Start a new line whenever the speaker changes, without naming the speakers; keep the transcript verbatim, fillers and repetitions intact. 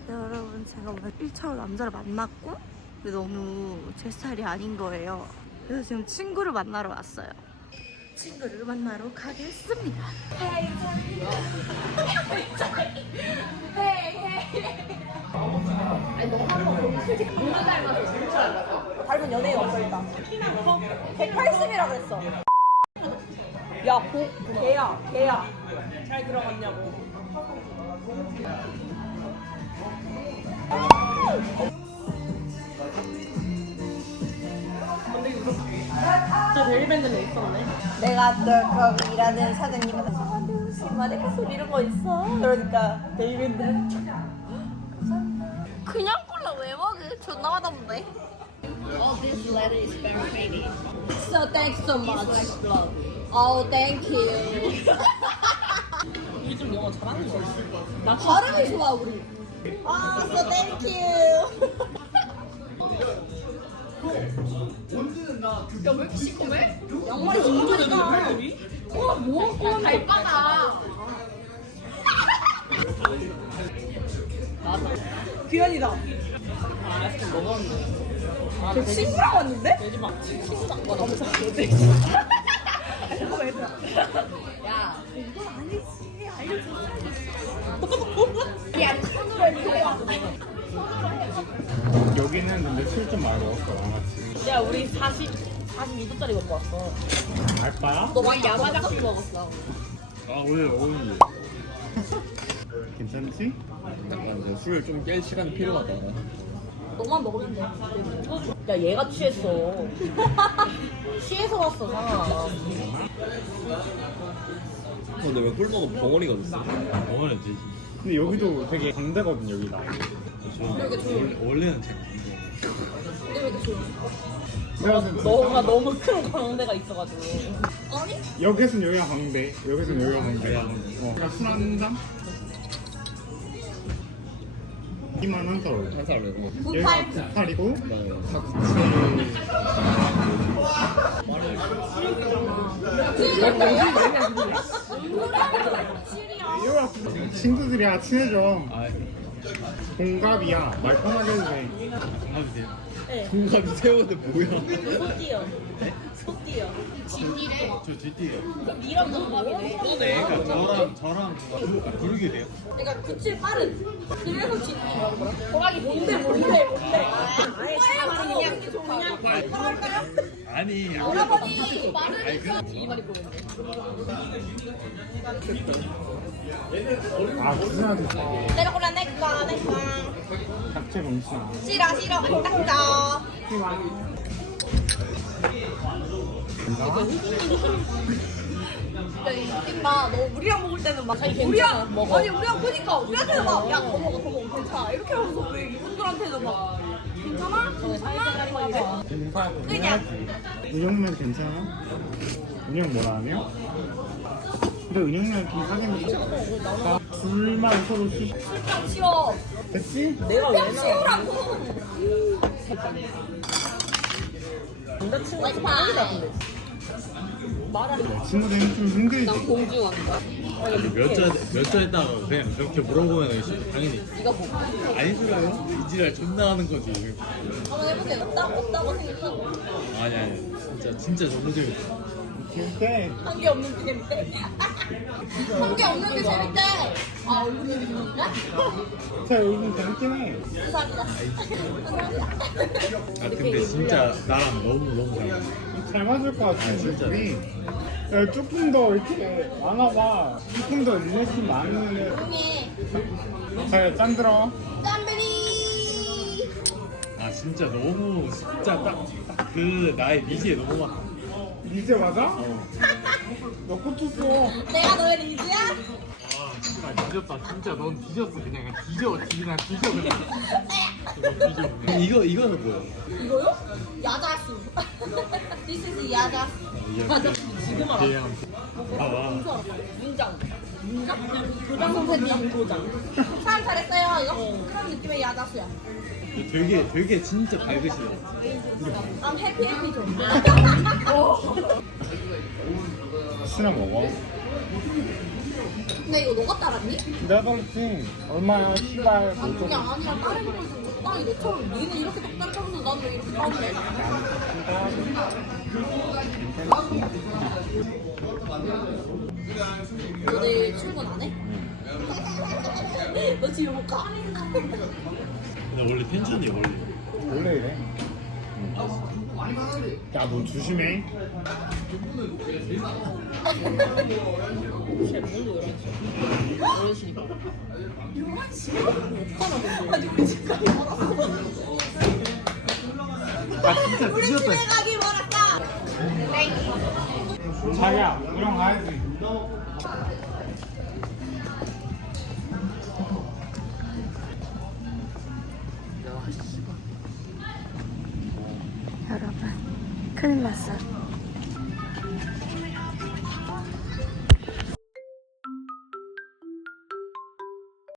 여러분 제가 오늘 일 차로 남자를 만났고 근데 너무 제 스타일이 아닌 거예요. 그래서 지금 친구를 만나러 왔어요. 친구를 만나러 가겠습니다.
아니 너 한번 솔직히 누구 닮아서 진짜 닮았어. 닮은 연예인 없어 일단. 키는 커? 백팔십이라 그랬어. 야, 보, 개야, 개야. 잘 들어갔냐고. 저 데뷔밴드는 있었네. 내가 널 거기 일하는 사장님한테 사장님 신발에 그 이런 거 있어? 그러니까 데뷔밴드.
그냥 콜라 왜 먹을? 존나 맛없는데?
Oh, this letter is very pretty. So thanks so much. Oh, thank you. 우리 좀 영어 잘하는 거 있어. 나 발음이 좋아 우리. 아, so thank you. 야왜 이렇게 시커매? 양말이 시커매니까. 와, 뭐 하고 달빠나. 귀현이다. 아, 아이스크림 먹었는데. 아, 저 친구랑 왔는데? 돼지막 친구랑 왔는데. 잠깐만 얘들아. 야, 이건 아니지. 알려줘. 야, 손으로 해.
여기는 근데 술 좀 많이 먹었어, 양아치.
야, 우리 사십, 사십이 도짜리 먹고 왔어.
알바야?
너 많이 야마자키 먹었어.
아, 오늘 어울리. 괜찮지?
술을 좀 깰 시간이 필요하다.
너만 먹으면 돼. 야, 얘가 취했어. 취해서 왔어, 상아.
근데 왜 꿀 먹으면 벙어리가 됐어?
먹어야지. 근데 여기도 되게 광대거든, 여기다.
원래, 원래는 잘
근데 왜 이렇게 좋아?
내가 봤을 때
너가 너무 큰 광대가 있어가지고. 아니?
여기선 여기가 광대, 여기선 여기가 광대. 어. 술 한 잔? 이만 한 살 올려.
한 살을 어.
여기가 구팔이고 여기가 친구들이야, 친해져.
아,
동갑이야. 말 편하게 해도 돼.
동갑이세요?
네.
동갑이 세우는데 뭐야?
소띠요. 소띠요.
저 뒷뒤요.
그럼 니랑 동갑이네.
네, 그러니까 저랑 저랑 부르게 돼요.
그러니까 구칠 빠른. 그래서 진이. 호랑이 뭔데 뭔데 뭔데. 아예 말은 그냥 그냥 말할까요?
아니,
오라버니 말을
아니, 그
이 말이 보이는데.
아, 무슨한테
내려골라 내꺼 내꺼.
잡채 범신아.
싫어 싫어 안 닦자. 임마 너 우리랑 먹을 때는 막 우리랑 먹어. 아니 우리랑 보니까 우리한테는 막야 더 먹어 더 먹어 괜찮아 이렇게 하면서 왜 이분들한테는 막 괜찮아? 괜찮아? 막 이래. 그냥.
은영면 괜찮아? 은영 뭐라 하며? 근데 은영면 좀 사귀는 거 둘만 서로 쉬
술병 치워.
됐지?
내가 왜 치우라고. 남자친구가 좀 빠르다 근데. 말하는
친구들은 좀 힘들지.
공주한다.
몇자 했다가 그냥 그렇게 물어보면 당연히
이거 보고.
아니더라요? 이지랄 존나 하는 거지.
한번 해보세요. 없다고 없다고 생각하고.
아니 아니 진짜 진짜 너무 재밌어.
근데
한 게 없는 게 재밌대. 한 게 없는 게 재밌대. 아 얼굴이 재밌는데?
제 얼굴 재밌긴 해.
감사합니다. 감사합니다.
아 근데 진짜 나랑 너무 너무 잘 맞아.
잘 맞을 것 같아,
진짜.
우리. 야, 조금 더 이렇게 많아봐. 조금 더 리액션 많으면
조용히.
잘 짠들어.
짠베리.
아 진짜 너무 진짜 딱 그 나의 미지에 너무 맞.
이제 맞아?
어.
너 꽂혔어.
내가 너의 리즈야?
아 진짜 뒤졌다. 진짜 넌 뒤졌어 그냥 뒤져 그냥 뒤져 그냥. 이거 이거는 뭐야?
이거요? 야자수. This is 야자수. 맞아. 지금 알아.
그냥 봐봐.
문장. 문장? 도장 선생님 도장. 사람 잘했어요. 이거 그런 느낌의 야자수야.
되게 되게 진짜 밝으시네.
I'm happy happy 좀.
신나 먹어.
근데 이거 너가 따랐니?
내가 그렇지. 얼마야, 씨발.
아니 그게 아니라 다른 애들 땅이 너처럼 니는 이렇게 똑딱하면서 나는 왜 이렇게 따는데? 너 내일 출근 안 해? 너 집에 못 가?
근데 원래 텐션이 원래
원래 이래. 야, 너 조심해.
아니 우리 집까지 멀었어.
아, 진짜
우리
뒤졌다.
집에 가기 멀었다.
자기야, 우령 가야지.
여러분 큰일 났어요.